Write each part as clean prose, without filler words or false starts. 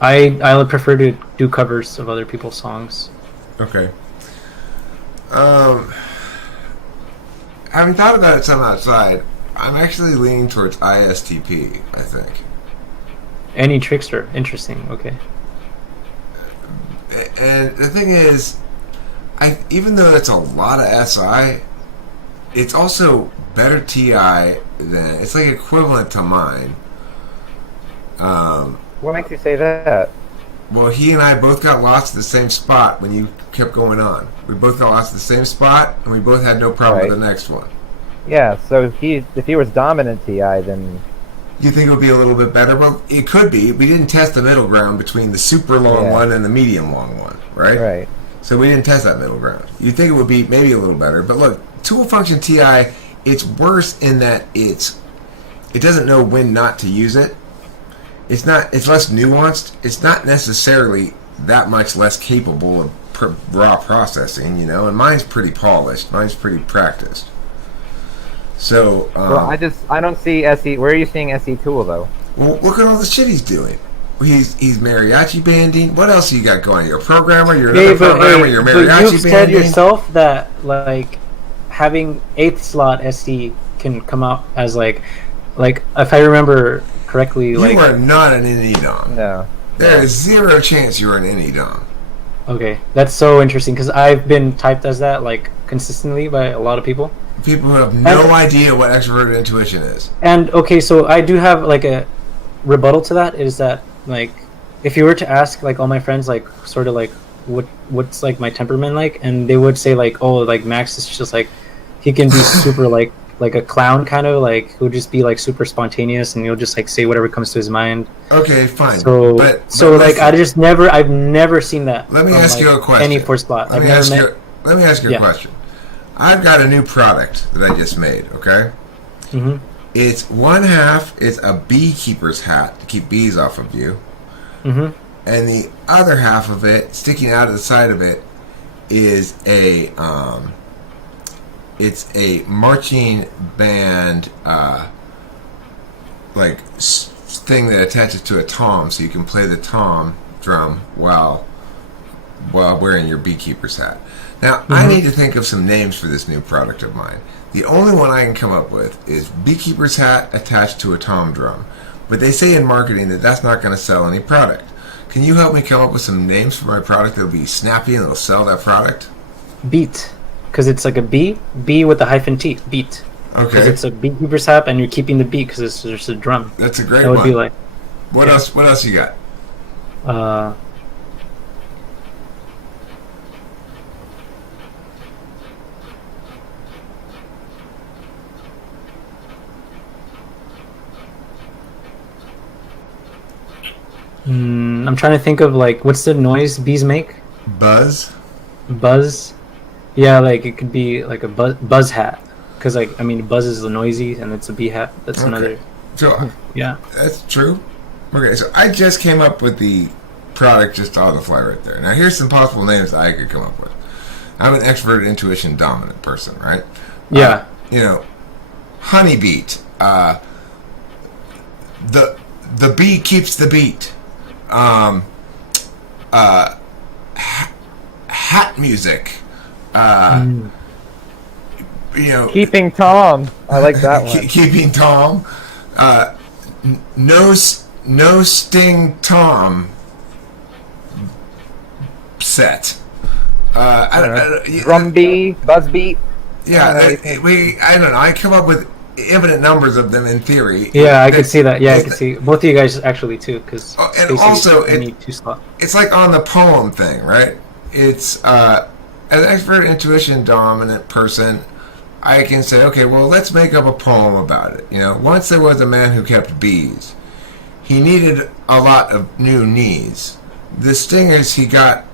I would prefer to do covers of other people's songs. Okay. Um, having thought about it some outside, I'm actually leaning towards ISTP, I think. Any Trickster, interesting. Okay. And the thing is, even though it's a lot of SI, it's also better TI than, it's like equivalent to mine. What makes you say that? Well, he and I both got lost at the same spot when you kept going on. We both got lost at the same spot, and we both had no problem Right. with the next one. Yeah, so if he was dominant TI, then You think it would be a little bit better? Well, it could be. We didn't test the middle ground between the super long one and the medium long one, right? right. So we didn't test that middle ground. You'd think it would be maybe a little better. But look, tool function TI, it's worse in that it doesn't know when not to use it. It's less nuanced. It's not necessarily that much less capable of raw processing, and mine's pretty polished. Mine's pretty practiced. So, Well, I don't see SE. Where are you seeing SE Tool though? well, look at all the shit he's doing. He's mariachi banding. What else you got going? You're a programmer. You're another programmer. You're mariachi but you've said banding. yourself that like having eighth slot SD can come out as like if I remember correctly, You like are not an NeTi. No. There is zero chance you are an NeTi. okay, that's so interesting because I've been typed as that like consistently by a lot of people. People who have no idea what extroverted intuition is. And okay, so I do have like a rebuttal to that is that like if you were to ask like all my friends like sort of like what's like my temperament like, and they would say like, oh, like Max is just like he can be super like a clown kind of like he'll just be like super spontaneous and he'll just like say whatever comes to his mind. Okay, fine. So but like I've never seen that. Let me ask you a question. Any fourth spot. Let me ask you a question. I've got a new product that I just made, okay? Mm-hmm. It's one half is a beekeeper's hat to keep bees off of you. Mm-hmm. And the other half of it, sticking out of the side of it, is it's a marching band thing that attaches to a tom, so you can play the tom drum while wearing your beekeeper's hat. Now, I need to think of some names for this new product of mine. The only one I can come up with is beekeeper's hat attached to a tom drum. But they say in marketing that that's not going to sell any product. Can you help me come up with some names for my product that'll be snappy and that'll sell that product? Beat, because it's like a B with a hyphen T. Beat. Okay. Because it's a beekeeper's hat and you're keeping the beat because it's just a drum. That's a great That one. would be like. What else? What else you got? I'm trying to think of like what's the noise bees make? Buzz. Buzz. Yeah, like it could be like a buzz hat. Because like I mean, buzz is noisy and it's a bee hat. That's another. So Yeah. that's true. Okay, so I just came up with the product just on the fly right there. Now here's some possible names that I could come up with. I'm an extroverted intuition dominant person, right? Yeah. Honeybeat. The bee keeps the beat. Hat music. Keeping Tom. I like that one. Keeping Tom. No sting Tom set. Drum bee, buzz beat. Yeah, I don't know. I come up with infinite numbers of them in theory. Yeah, I could see that. Yeah, I could see both of you guys actually too, because and also need two slot. it's like on the poem thing, right? It's as an expert intuition dominant person, I can say, okay, well, let's make up a poem about it. Once there was a man who kept bees. He needed a lot of new knees. The stingers he got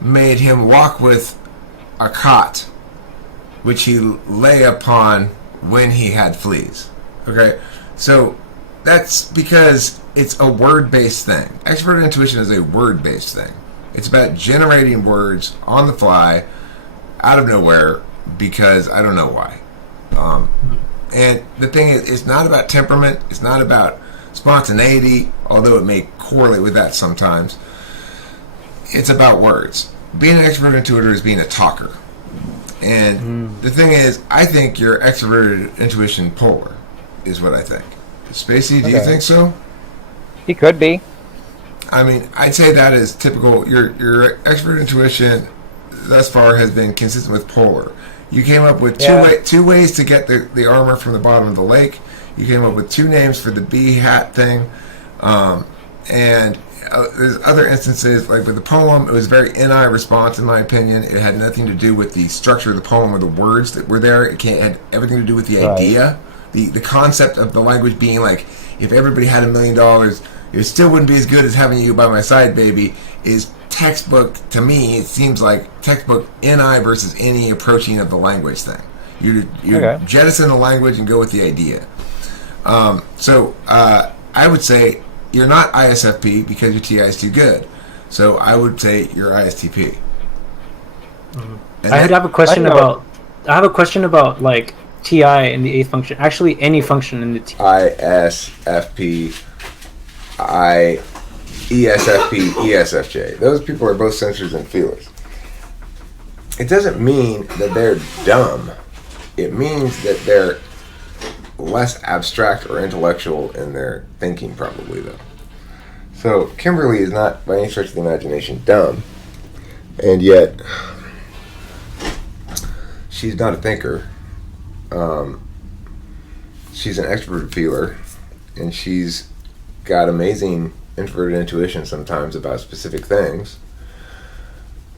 made him walk with a cot, which he lay upon when he had fleas. Okay? So that's because it's a word-based thing. Expert intuition is a word-based thing. It's about generating words on the fly, out of nowhere, because I don't know why. And the thing is, it's not about temperament. It's not about spontaneity, although it may correlate with that sometimes. It's about words. Being an extroverted intuitor is being a talker. And the thing is, I think your extroverted intuition polar is what I think. Spacey, do you think so? He could be. I mean, I'd say that is typical. Your extroverted intuition thus far has been consistent with polar. You came up with two ways to get the armor from the bottom of the lake. You came up with 2 names for the bee hat thing. And there's other instances, like with the poem, it was a very NI response, in my opinion. It had nothing to do with the structure of the poem or the words that were there. It had everything to do with the idea. The concept of the language being like, if everybody had $1 million, it still wouldn't be as good as having you by my side, baby, is textbook. To me, it seems like textbook NI versus any approaching of the language thing. You jettison the language and go with the idea. So I would say you're not ISFP because your TI is too good. So I would say you're ISTP. I have a question about like TI in the 8th function. Actually, any function in the TI. ISFP, ESFP, ESFJ. Those people are both sensors and feelers. It doesn't mean that they're dumb. It means that they're less abstract or intellectual in their thinking, probably, though. So Kimberly is not, by any stretch of the imagination, dumb, and yet she's not a thinker. She's an extroverted feeler, and she's got amazing introverted intuition sometimes about specific things,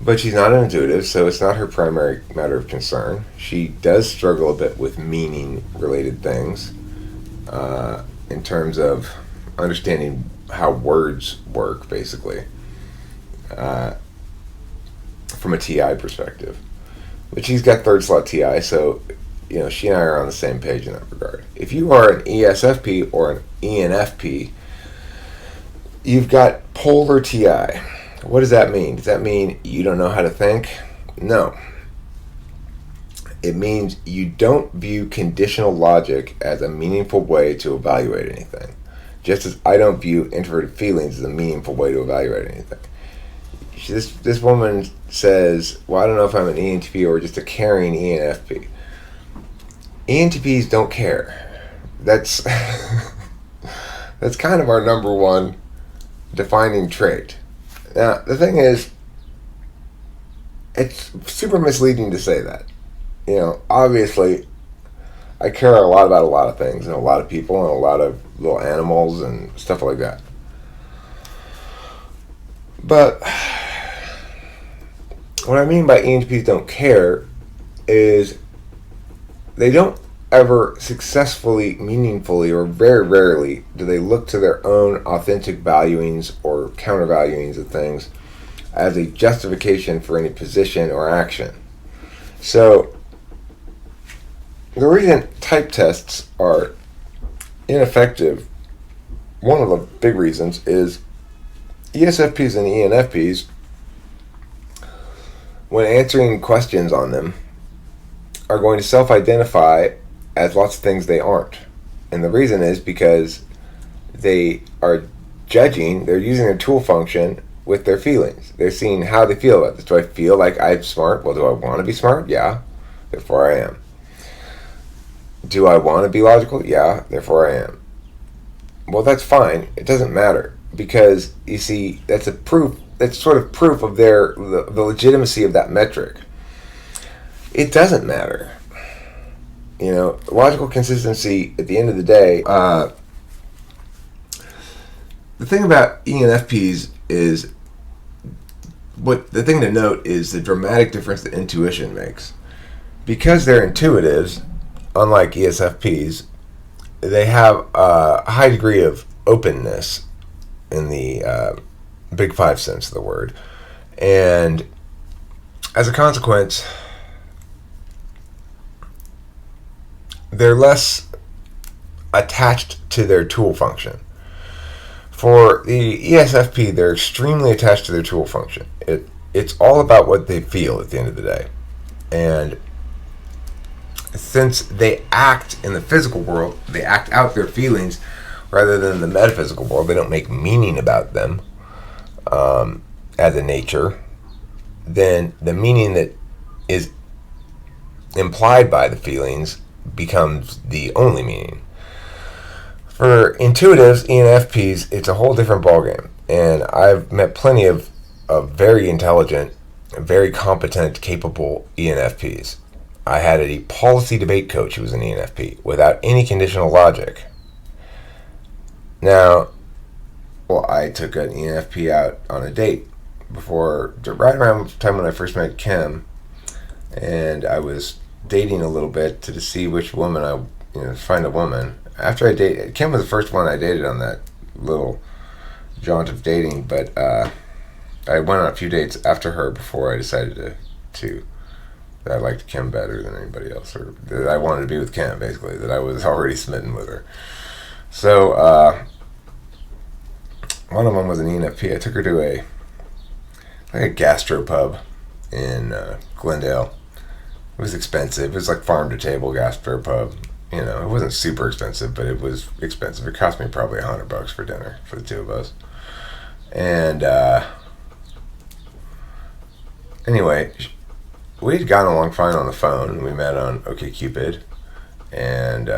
but she's not an intuitive, so it's not her primary matter of concern. She does struggle a bit with meaning-related things in terms of understanding how words work, basically, from a TI perspective. But she's got 3rd slot TI, so she and I are on the same page in that regard. If you are an ESFP or an ENFP, you've got polar TI. What does that mean? Does that mean you don't know how to think? No. It means you don't view conditional logic as a meaningful way to evaluate anything. Just as I don't view introverted feelings as a meaningful way to evaluate anything. This woman says, well, I don't know if I'm an ENTP or just a caring ENFP. ENTPs don't care. That's that's kind of our number one defining trait. Now, the thing is, it's super misleading to say that. Obviously, I care a lot about a lot of things and a lot of people and a lot of little animals and stuff like that. But what I mean by ENTPs don't care is they don't ever successfully, meaningfully, or very rarely do they look to their own authentic valuings or countervaluings of things as a justification for any position or action. So the reason type tests are ineffective, one of the big reasons, is ESFPs and ENFPs, when answering questions on them, are going to self-identify as lots of things they aren't. And the reason is because they are judging, they're using their tool function with their feelings. They're seeing how they feel about this. Do I feel like I'm smart? Well, do I want to be smart? Yeah, therefore I am. Do I want to be logical? Yeah, therefore I am. Well, that's fine. It doesn't matter, because you see, that's sort of proof of the legitimacy of that metric. It doesn't matter. Logical consistency at the end of the day. The thing about ENFPs is, the thing to note is the dramatic difference that intuition makes. Because they're intuitives, unlike ESFPs, they have a high degree of openness in the Big Five sense of the word. And as a consequence, they're less attached to their tool function. For the ESFP, they're extremely attached to their tool function. It's all about what they feel at the end of the day. And since they act in the physical world, they act out their feelings rather than the metaphysical world. They don't make meaning about them as a nature. Then the meaning that is implied by the feelings becomes the only meaning. For intuitives, ENFPs, it's a whole different ballgame. And I've met plenty of very intelligent, very competent, capable ENFPs. I had a policy debate coach who was an ENFP without any conditional logic. Now, well, I took an ENFP out on a date right around the time when I first met Kim, and I was dating a little bit to see which woman find a woman. After I dated, Kim was the first one I dated on that little jaunt of dating, but I went on a few dates after her before I decided that I liked Kim better than anybody else, or that I wanted to be with Kim, basically, that I was already smitten with her. So, one of them was an ENFP. I took her to a gastropub in Glendale. It was expensive. It was like farm to table gastropub. You know, it wasn't super expensive, but it was expensive. It cost me probably $100 for dinner for the two of us. And anyway, we had gotten along fine on the phone. We met on OkCupid, and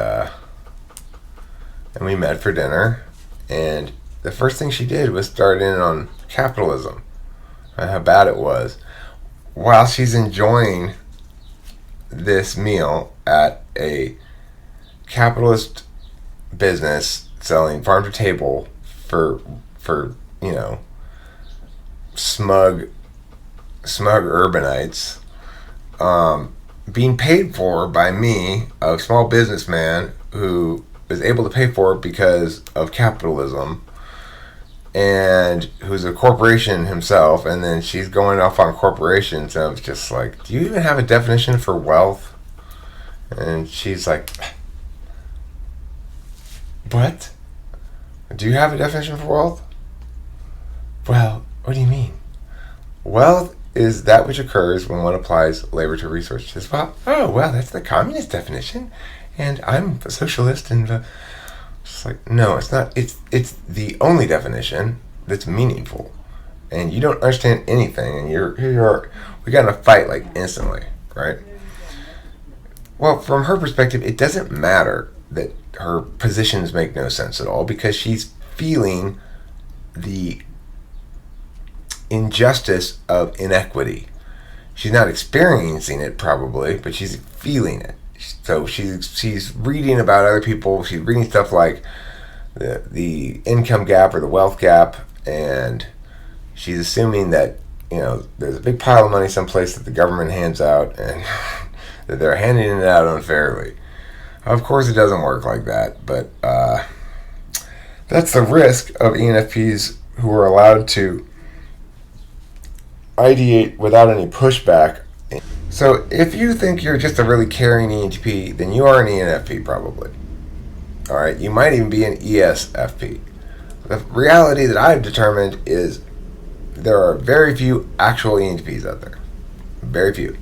we met for dinner. And the first thing she did was start in on capitalism and how bad it was, while she's enjoying this meal at a capitalist business selling farm to table for smug urbanites, being paid for by me, a small businessman who is able to pay for it because of capitalism, and who's a corporation himself, and then she's going off on corporations, and I was just like, do you even have a definition for wealth? And she's like, what? Do you have a definition for wealth? Well, what do you mean? Wealth is that which occurs when one applies labor to resources. She says, well, that's the communist definition, and I'm a socialist, and just like, no, it's not. It's the only definition that's meaningful, and you don't understand anything, and here you are. We got in a fight like instantly, right? Well, from her perspective, it doesn't matter that her positions make no sense at all, because she's feeling the injustice of inequity. She's not experiencing it probably, but she's feeling it. So she's reading about other people. She's reading stuff like the income gap or the wealth gap, and she's assuming that there's a big pile of money someplace that the government hands out, and that they're handing it out unfairly. Of course, it doesn't work like that, but that's the risk of ENFPs who are allowed to ideate without any pushback. So if you think you're just a really caring ENTP, then you are an ENFP probably. Alright, you might even be an ESFP. The reality that I've determined is there are very few actual ENTPs out there. Very few.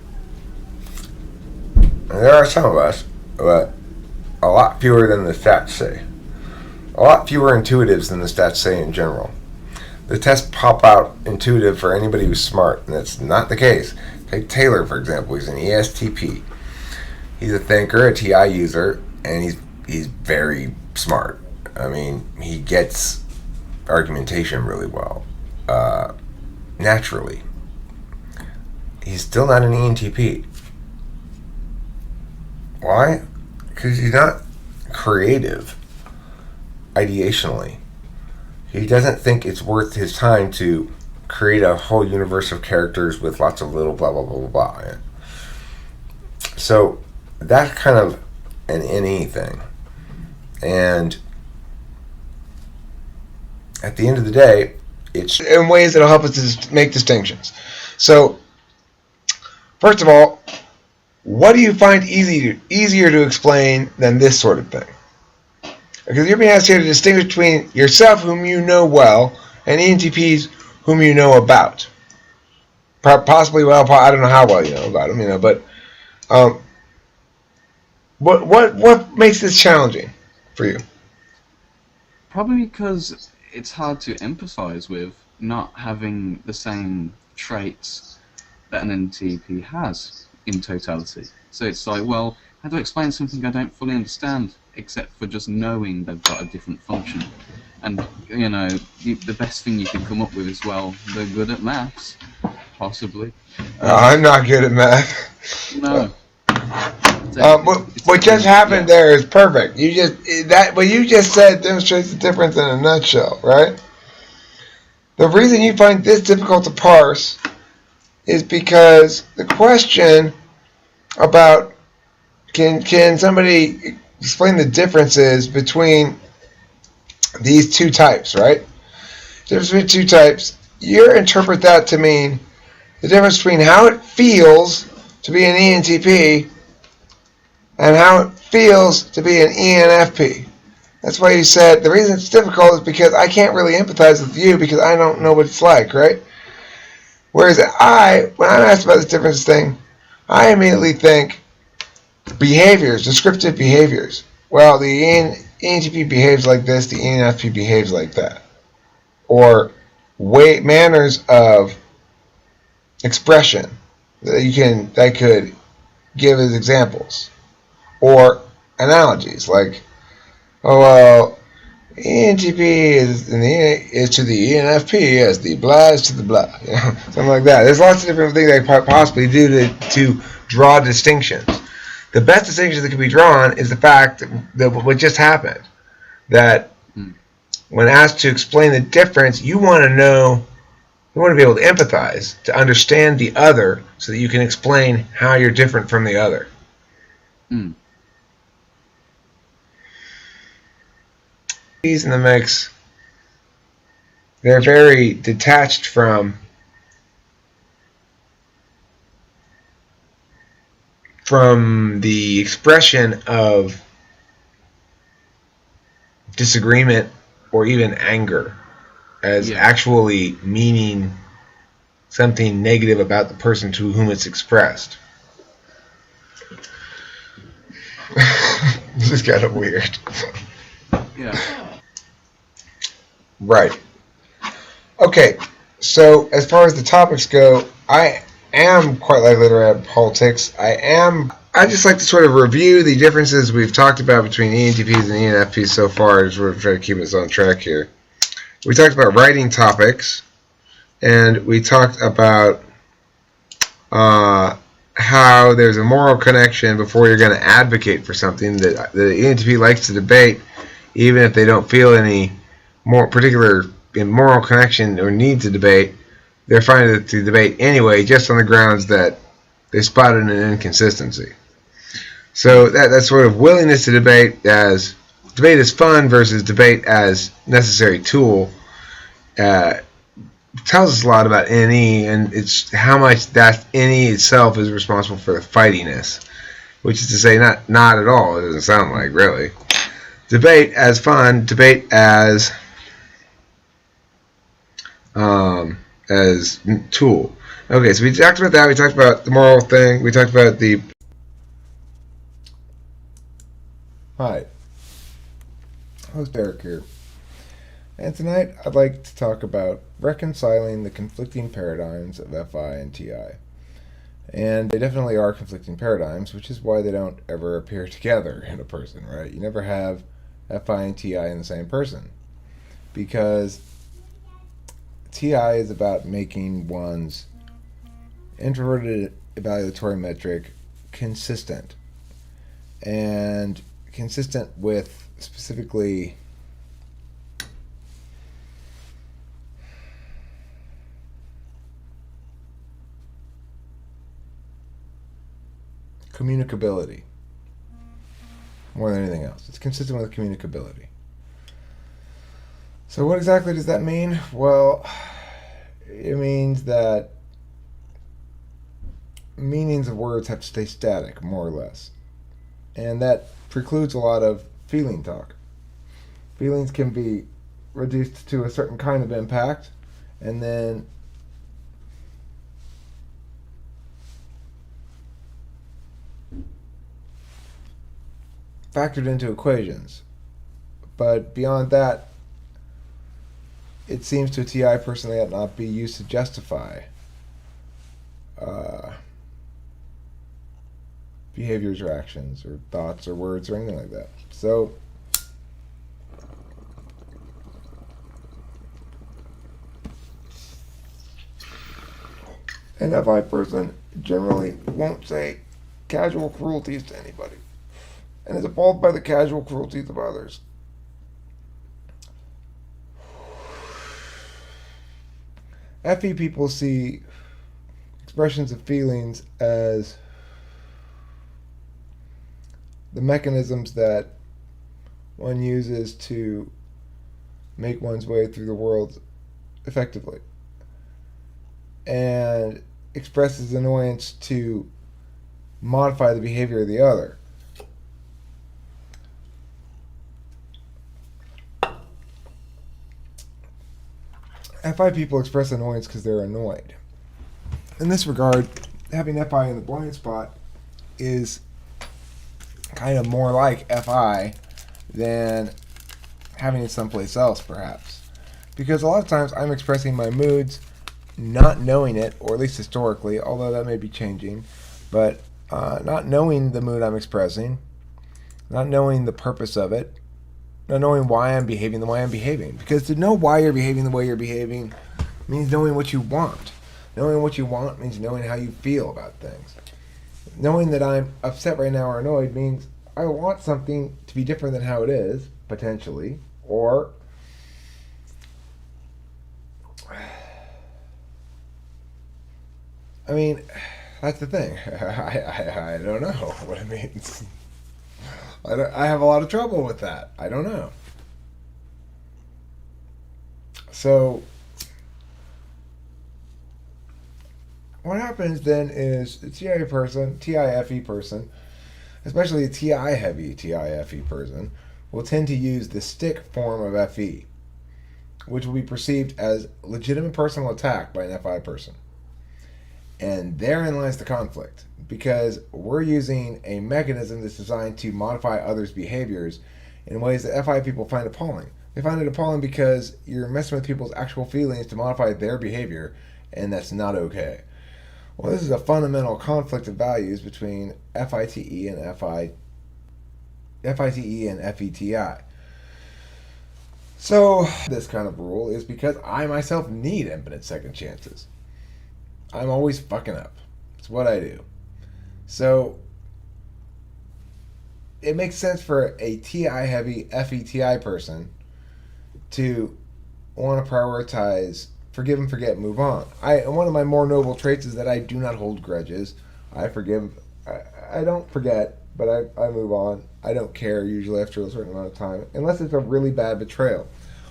And there are some of us, but a lot fewer than the stats say. A lot fewer intuitives than the stats say in general. The tests pop out intuitive for anybody who's smart, and that's not the case. Take Taylor, for example. He's an ESTP. He's a thinker, a TI user, and he's very smart. I mean, he gets argumentation really well, naturally. He's still not an ENTP. Why? Because he's not creative, ideationally. He doesn't think it's worth his time to create a whole universe of characters with lots of little blah, blah, blah, blah, blah. So that's kind of an NE thing. And at the end of the day, it's in ways that'll help us to make distinctions. So, first of all, what do you find easier to explain than this sort of thing? Because you're being asked here to distinguish between yourself, whom you know well, and ENTPs, whom you know about. Possibly well, I don't know how well you know about them, but what makes this challenging for you? Probably because it's hard to empathize with not having the same traits that an NTP has in totality. So it's like, well, how do I explain something I don't fully understand, except for just knowing they've got a different function? And, you know, the best thing you can come up with is, well, they're good at maths, possibly. I'm not good at math. No. What just happened there is perfect. What you just said demonstrates the difference in a nutshell, right? The reason you find this difficult to parse is because the question about can somebody explain the differences between these two types, right? The difference between two types, you interpret that to mean the difference between how it feels to be an ENTP and how it feels to be an ENFP. That's why you said the reason it's difficult is because I can't really empathize with you because I don't know what it's like, right? Whereas when I'm asked about this difference thing, I immediately think behaviors, descriptive behaviors. Well, the ENTP behaves like this, the ENFP behaves like that. Or manners of expression that I could give as examples. Or analogies like, oh well, ENTP is to the ENFP as the blah is to the blah, something like that. There's lots of different things I could possibly do to draw distinctions. The best distinction that can be drawn is the fact that what just happened. That when asked to explain the difference, you want to be able to empathize, to understand the other, so that you can explain how you're different from the other. These in the mix, they're very detached from the expression of disagreement or even anger as actually meaning something negative about the person to whom it's expressed. This is kind of weird. Yeah. Right. Okay, so as far as the topics go, I am quite likely to read politics. I just like to sort of review the differences we've talked about between ENTPs and ENFPs so far, as we're trying to keep us on track here. We talked about writing topics, and we talked about how there's a moral connection before you're going to advocate for something, that the ENTP likes to debate, even if they don't feel any more particular moral connection or need to debate. They're fine to debate anyway, just on the grounds that they spotted an inconsistency. So that sort of willingness to debate as fun versus debate as necessary tool tells us a lot about NE, and it's how much that NE itself is responsible for the fightiness, which is to say not at all. It doesn't sound like, really. Debate as fun, debate as tool. Okay, so we talked about that. We talked about the moral thing. We talked about the... Hi. Host Eric here. And tonight I'd like to talk about reconciling the conflicting paradigms of FI and TI. And they definitely are conflicting paradigms, which is why they don't ever appear together in a person, right? You never have FI and TI in the same person, because TI is about making one's introverted evaluatory metric consistent, and consistent with specifically communicability more than anything else. It's consistent with communicability. So what exactly does that mean? Well, it means that meanings of words have to stay static, more or less. And that precludes a lot of feeling talk. Feelings can be reduced to a certain kind of impact, and then factored into equations. But beyond that, it seems to a TI person that not be used to justify behaviors or actions or thoughts or words or anything like that. So an FI person generally won't say casual cruelties to anybody and is appalled by the casual cruelties of others. FE people see expressions of feelings as the mechanisms that one uses to make one's way through the world effectively, and expresses annoyance to modify the behavior of the other. FI people express annoyance because they're annoyed. In this regard, having FI in the blind spot is kind of more like FI than having it someplace else, perhaps. Because a lot of times I'm expressing my moods not knowing it, or at least historically, although that may be changing, but not knowing the mood I'm expressing, not knowing the purpose of it, not knowing why I'm behaving the way I'm behaving. Because to know why you're behaving the way you're behaving means knowing what you want. Knowing what you want means knowing how you feel about things. Knowing that I'm upset right now or annoyed means I want something to be different than how it is, potentially, or I mean, that's the thing. I don't know what it means. I have a lot of trouble with that. I don't know. So what happens then is a TI person, TIFE person, especially a TI heavy TIFE person, will tend to use the stick form of FE, which will be perceived as legitimate personal attack by an FI person. And therein lies the conflict, because we're using a mechanism that's designed to modify others' behaviors in ways that FI people find appalling. They find it appalling because you're messing with people's actual feelings to modify their behavior, and that's not okay. Well, this is a fundamental conflict of values between FITE and FITE and FETI. So this kind of rule is because I myself need infinite second chances. I'm always fucking up. It's what I do. So it makes sense for a TI heavy FETI person to want to prioritize forgive and forget, move on. One of my more noble traits is that I do not hold grudges. I forgive. I don't forget, but I move on. I don't care usually after a certain amount of time, unless it's a really bad betrayal.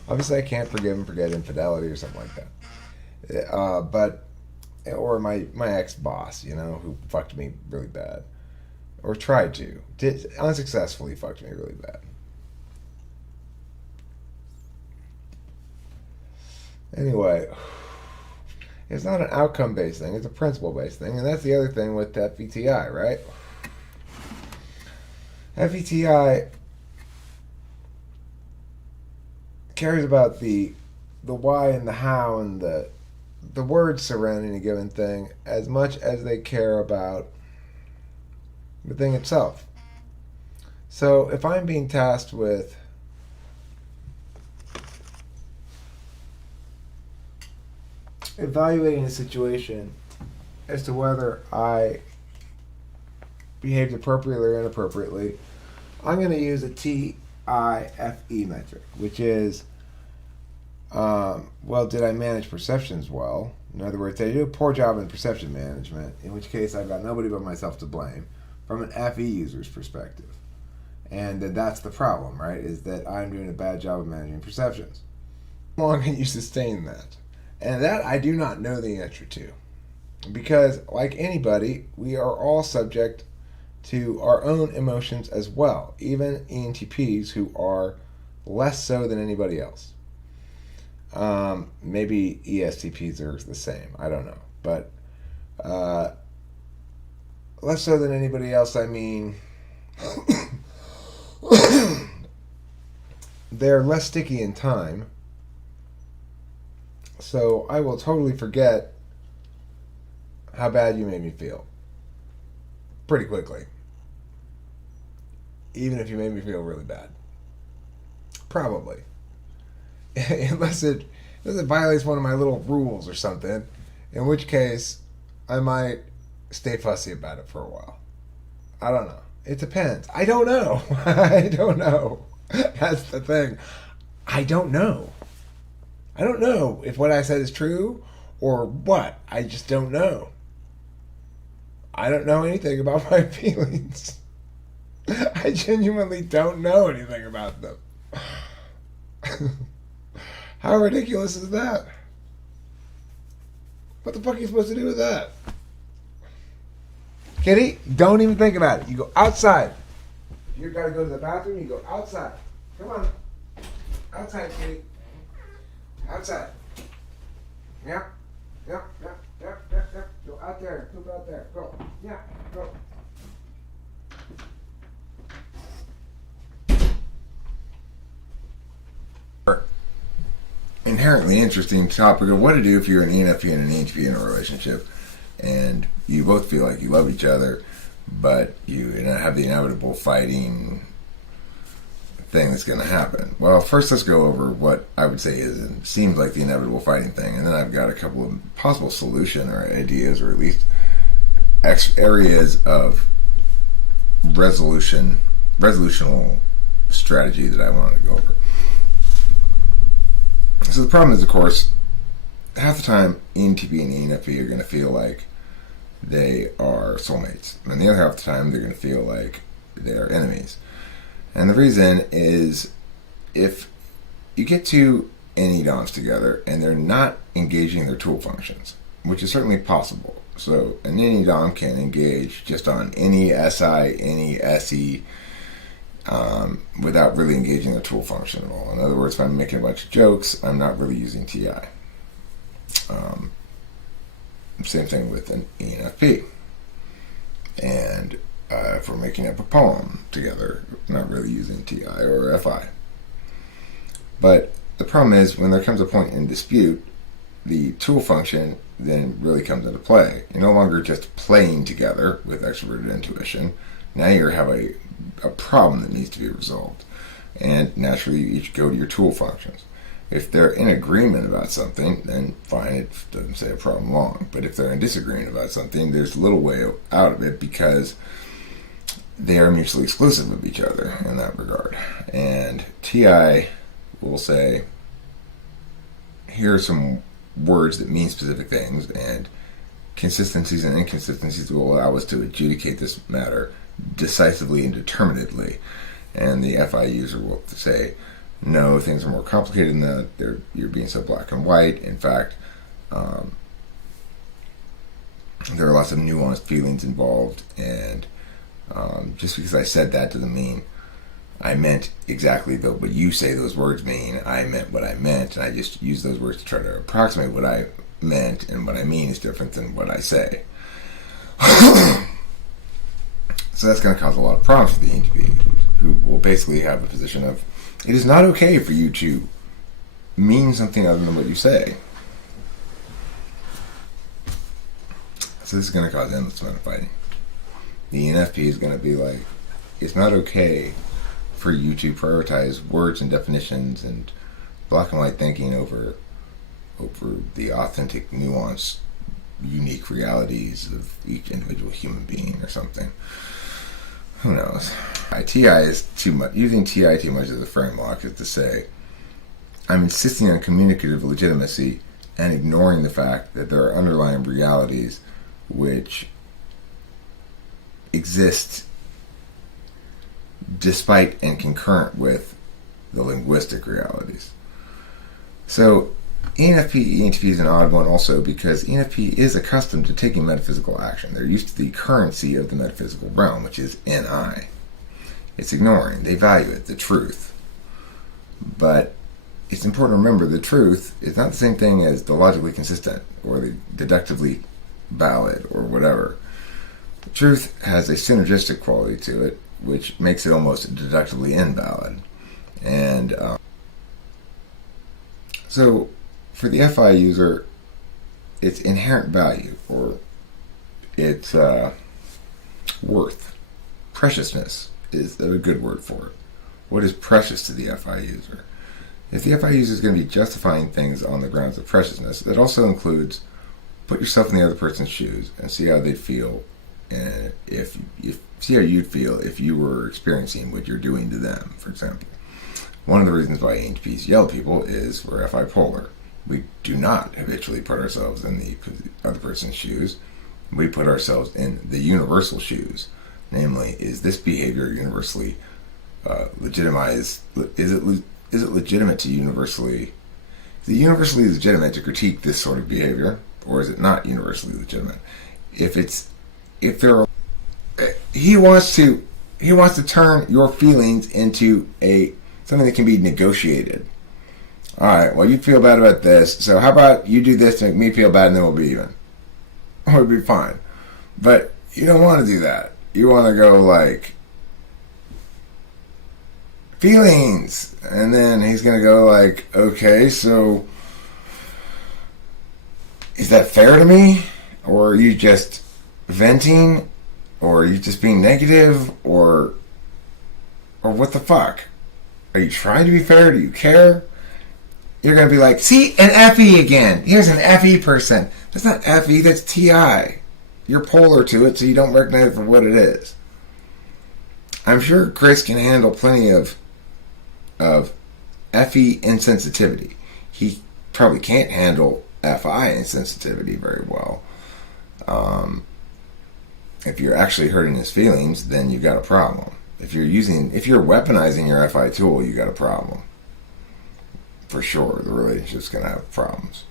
Obviously, I can't forgive and forget infidelity or something like that. Or my ex-boss, who fucked me really bad. Or tried to. Unsuccessfully fucked me really bad. Anyway, it's not an outcome-based thing. It's a principle-based thing. And that's the other thing with FETI, right? FETI cares about the why and the how and the words surrounding a given thing as much as they care about the thing itself. So if I'm being tasked with evaluating a situation as to whether I behaved appropriately or inappropriately, I'm going to use a TIFE metric, which is did I manage perceptions well? In other words, did I do a poor job in perception management, in which case I've got nobody but myself to blame from an FE user's perspective. And that's the problem, right, is that I'm doing a bad job of managing perceptions. How long can you sustain that? And that I do not know the answer to. Because, like anybody, we are all subject to our own emotions as well, even ENTPs who are less so than anybody else. Maybe ESTPs are the same. I don't know. But less so than anybody else, I mean they're less sticky in time So I will totally forget how bad you made me feel pretty quickly. Even if you made me feel really bad. Probably. unless it violates one of my little rules or something, in which case I might stay fussy about it for a while. I don't know. It depends. I don't know. I don't know. That's the thing. I don't know. I don't know if what I said is true or what. I just don't know. I don't know anything about my feelings. I genuinely don't know anything about them. How ridiculous is that? What the fuck are you supposed to do with that? Kitty, don't even think about it. You go outside. If you gotta go to the bathroom, you go outside. Come on. Outside, Kitty. Outside. Yep. Yep. Yep. Yep. Yep. Yep. Go out there. Go out there. Go. Yeah. Go. Inherently interesting topic of what to do if you're an ENFP and an ENTP in a relationship, and you both feel like you love each other, but you have the inevitable fighting thing that's going to happen. Well, first let's go over what I would say is and seems like the inevitable fighting thing, and then I've got a couple of possible solution or ideas, or at least areas of resolutional strategy that I wanted to go over. So the problem is, of course, half the time ENTP and ENFP are going to feel like they are soulmates, and the other half the time they're going to feel like they are enemies. And the reason is, if you get two NE-DOMs together and they're not engaging their tool functions, which is certainly possible. So an NE-DOM can engage just on any SI, any SE, without really engaging the tool function at all. In other words, if I'm making a bunch of jokes, I'm not really using TI. Same thing with an ENFP. And if we're making up a poem together, not really using TI or FI. But the problem is, when there comes a point in dispute, the tool function then really comes into play. You're no longer just playing together with extroverted intuition. Now you have a problem that needs to be resolved. And naturally, you each go to your tool functions. If they're in agreement about something, then fine, it doesn't say a problem long. But if they're in disagreement about something, there's little way out of it, because they are mutually exclusive of each other in that regard. And TI will say, here are some words that mean specific things, and consistencies and inconsistencies will allow us to adjudicate this matter decisively and determinedly. And the FI user will say, no, things are more complicated than that. You're being so black and white. In fact, there are lots of nuanced feelings involved, and just because I said that doesn't mean I meant exactly what you say those words mean. I meant what I meant, and I just used those words to try to approximate what I meant, and what I mean is different than what I say. So that's going to cause a lot of problems for the ENTP, who will basically have a position of, it is not okay for you to mean something other than what you say. So this is going to cause endless amount of fighting. The ENFP is going to be like, it's not okay for you to prioritize words and definitions and black and white thinking over the authentic, nuanced, unique realities of each individual human being or something. Who knows? TI is too much. Using TI too much as a framework is to say, I'm insisting on communicative legitimacy and ignoring the fact that there are underlying realities which exist despite and concurrent with the linguistic realities. So ENFP, ENTP is an odd one also, because ENFP is accustomed to taking metaphysical action. They're used to the currency of the metaphysical realm, which is NI. It's ignoring. They value it, the truth. But it's important to remember the truth is not the same thing as the logically consistent or the deductively valid or whatever. The truth has a synergistic quality to it, which makes it almost deductively invalid. And so for the FI user, its inherent value, or its worth, preciousness is a good word for it. What is precious to the FI user? If the FI user is going to be justifying things on the grounds of preciousness, that also includes put yourself in the other person's shoes and see how they'd feel, and if see how you'd feel if you were experiencing what you're doing to them. For example, one of the reasons why ENTPs yell at people is we're FI polar. We do not habitually put ourselves in the other person's shoes. We put ourselves in the universal shoes. Namely, is this behavior universally legitimized? Is it legitimate to universally? Is it universally legitimate to critique this sort of behavior, or is it not universally legitimate? He wants to turn your feelings into something that can be negotiated. All right, well, you feel bad about this, so how about you do this to make me feel bad, and then we'll be even. We'll be fine. But you don't want to do that. You want to go like feelings, and then he's going to go like, okay, so is that fair to me? Or are you just venting? Or are you just being negative? Or what the fuck? Are you trying to be fair? Do you care? You're going to be like, see, an FE again. Here's an FE person. That's not FE, that's TI. You're polar to it, so you don't recognize it for what it is. I'm sure Chris can handle plenty of FE insensitivity. He probably can't handle FI insensitivity very well. If you're actually hurting his feelings, then you've got a problem. If you're weaponizing your FI tool, you got a problem. For sure, the relationship's going to have problems.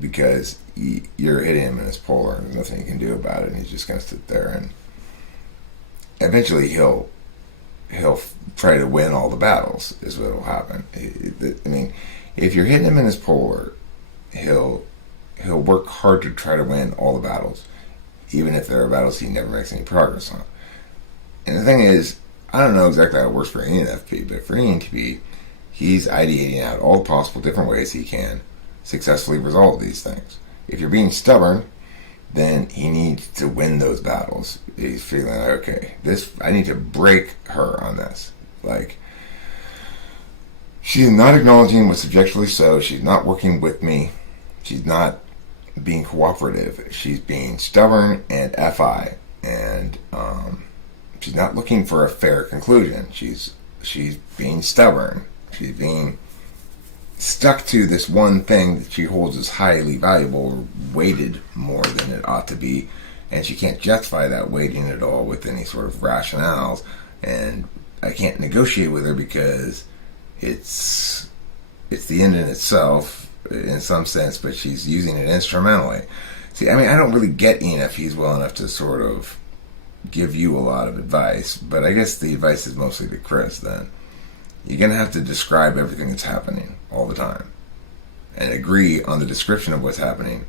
Because you're hitting him in his polar, and there's nothing you can do about it, and he's just going to sit there, and eventually he'll try to win all the battles, is what will happen. I mean, if you're hitting him in his polar, he'll work hard to try to win all the battles, even if there are battles he never makes any progress on. And the thing is, I don't know exactly how it works for ENFP, but for ENTP, he's ideating out all the possible different ways he can successfully resolve these things. If you're being stubborn, then he needs to win those battles. He's feeling like, okay, I need to break her on this. Like, she's not acknowledging what's subjectively so. She's not working with me. She's not being cooperative. She's being stubborn and FI, and she's not looking for a fair conclusion. She's being stubborn. She's being stuck to this one thing that she holds as highly valuable, or weighted more than it ought to be, and she can't justify that weighting at all with any sort of rationales. And I can't negotiate with her because it's the end in itself in some sense, but she's using it instrumentally. See, I mean, I don't really get ENFPs well enough to sort of give you a lot of advice, but I guess the advice is mostly to Chris then. You're going to have to describe everything that's happening all the time and agree on the description of what's happening,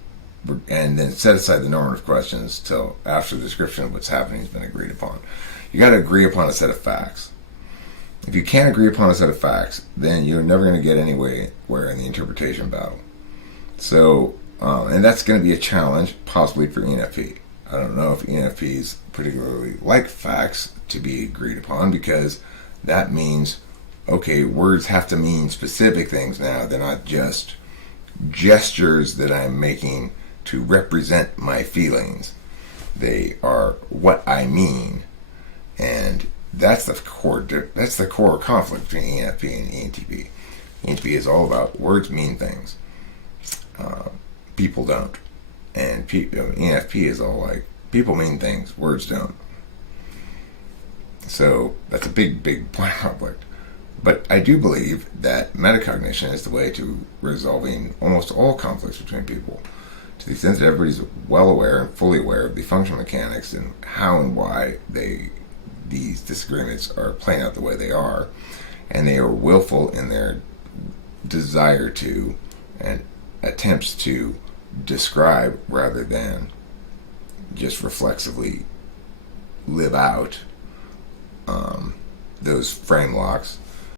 and then set aside the normative questions till after the description of what's happening has been agreed upon. You got to agree upon a set of facts. If you can't agree upon a set of facts, then you're never going to get anywhere in the interpretation battle. So, and that's going to be a challenge, possibly for ENFP. I don't know if ENFPs particularly like facts to be agreed upon, because that means, okay, words have to mean specific things now. They're not just gestures that I'm making to represent my feelings. They are what I mean, and that's the core conflict between ENFP and ENTP. ENTP is all about words mean things. People don't. And ENFP is all like, people mean things, words don't. So that's a big conflict. But I do believe that metacognition is the way to resolving almost all conflicts between people, to the extent that everybody's well aware and fully aware of the functional mechanics and how and why these disagreements are playing out the way they are, and they are willful in their desire to and attempts to describe rather than just reflexively live out those frame locks.